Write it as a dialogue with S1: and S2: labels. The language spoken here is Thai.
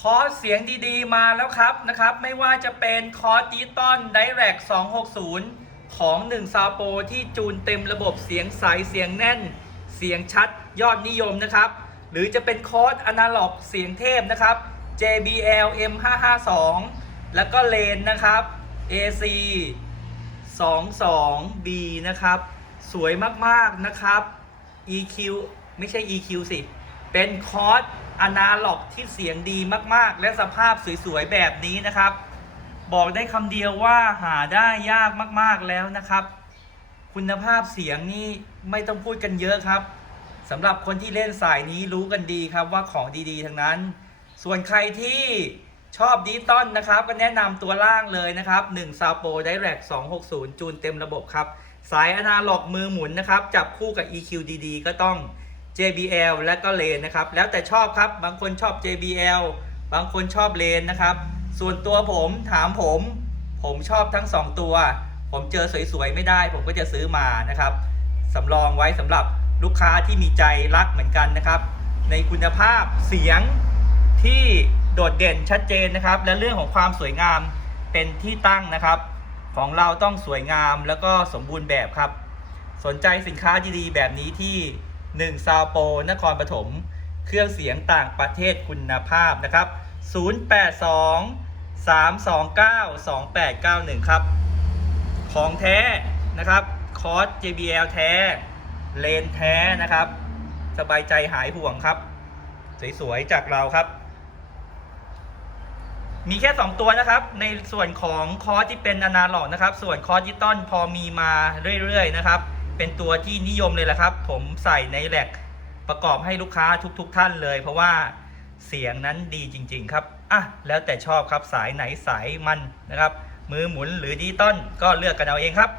S1: คอร์สเสียงดีๆ มาแล้วครับนะครับ ไม่ว่าจะเป็นคอร์สดิจิตอล Direct 260 ของ1ซาโปที่จูนเต็มระบบเสียงใสเสียงแน่น เสียงชัดยอดนิยมนะครับ หรือจะเป็นคอร์สอนาล็อกเสียงเทพนะครับ JBL M552 แล้วก็เลนนะครับ AC 22B นะครับ สวยมากๆนะครับ EQ ไม่ใช่ EQ สิ เป็นคอร์สอนาล็อกที่เสียงดีมากๆ และสภาพสวยๆ แบบนี้นะครับ บอกได้คำเดียวว่าหาได้ยากมากๆแล้วนะครับ คุณภาพเสียงนี่ไม่ต้องพูดกันเยอะครับสำหรับคนที่เล่นสายนี้รู้กันดีครับว่าของดีๆทั้งนั้น ส่วนใครที่ชอบดิจิตอลนะครับ ก็แนะนำตัวล่างเลยนะครับ1 s a p o Direct 260 จูนเต็มระบบครับ สายอนาล็อกมือหมุนนะครับ จับคู่กับ EQ ดีๆ ก็ต้อง JBL และก็เลนนะครับ แล้วแต่ชอบครับ บางคนชอบ JBL บางคนชอบเลนนะครับ ส่วนตัวผมถามผม ผมชอบทั้ง 2 ตัว ผมเจอสวยๆไม่ได้ ผมก็จะซื้อมานะครับสำรองไว้สำหรับลูกค้าที่มีใจรักเหมือนกันนะครับ ในคุณภาพเสียงที่โดดเด่นชัดเจนนะครับ และเรื่องของความสวยงามเป็นที่ตั้งนะครับ ของเราต้องสวยงามแล้วก็สมบูรณ์แบบครับ สนใจสินค้าดีๆแบบนี้ที่ 1ซาวโปนครปฐม เครื่องเสียงต่างประเทศคุณภาพนะครับ 082 329 2891 ครับ ของแท้นะครับคอร์ส JBL แท้ เลนแท้นะครับ สบายใจหายห่วงครับ สวยๆจากเราครับ มีแค่ 2 ตัวนะครับ ในส่วนของคอร์สที่เป็นอนาล็อกนะครับ ส่วนคอร์สดิจิตอลพอมีมาเรื่อยๆนะครับ เป็นตัวที่นิยมเลยแหละครับ ผมใส่ในแหลกประกอบให้ลูกค้าทุกๆทท่านเลย เพราะว่าเสียงนั้นดีจริง ๆ ครับอะแล้วแต่ชอบครับสายไหนสายมันนะครับ มือหมุนหรือดิจิตอลก็เลือกกันเอาเองครับ